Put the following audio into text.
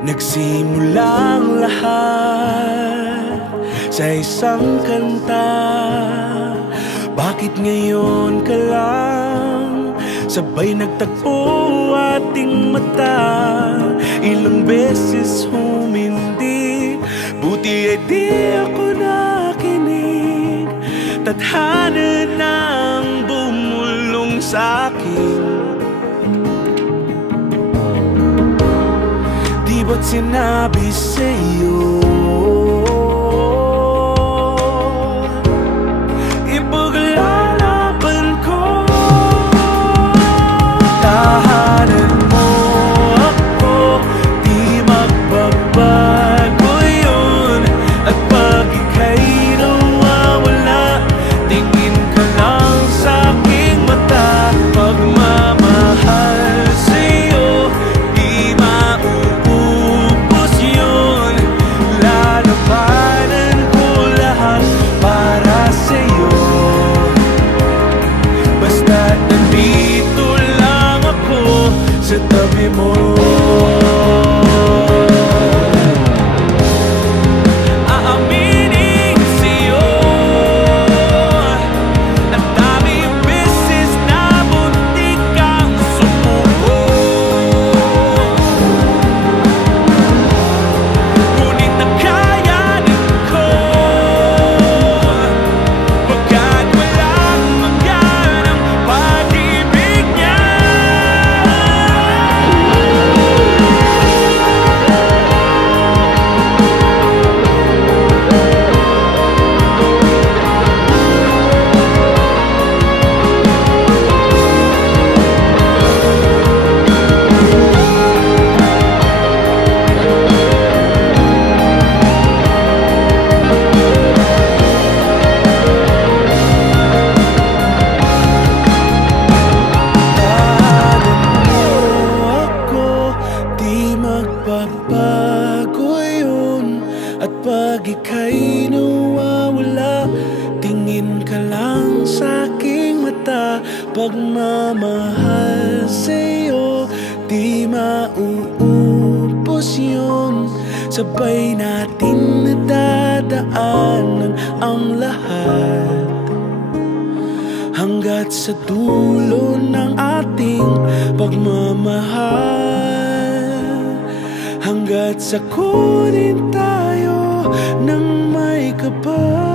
Nagsimulang lahat sa isang kanta. Bakit ngayon ka lang sabay nagtagpo ating mata? Ilang beses humindi, buti ay di ako nakinig. Tadhana nang bumulong sa'kin. Di ba't sinabi sa'yo ipaglalaban ko? Tahanan mo ako, di magbabago yun. At pag ika'y nawawala, tingin ka lang sa'king mata. Pagmamahal sa'yo, di mauubos yun. Lalabanan ko lahat para sa'yo. Basta't nandito lang ako sa tabi mo. Aaminin sa'yo, ang daming beses na muntik kang sumuko. Ngunit nakayanin ko, pagkat walang mangyan ang pag-ibig niya. Magbabago yun. At pag ika'y nawawala, tingin ka lang sa'king mata. Pagmamahal sa'yo, di mauubos yun. Sabay natin nadadaanan ang lahat, hanggat sa dulo ng ating pagmamahal. Hanggat sa kunin tayo ng may kapal.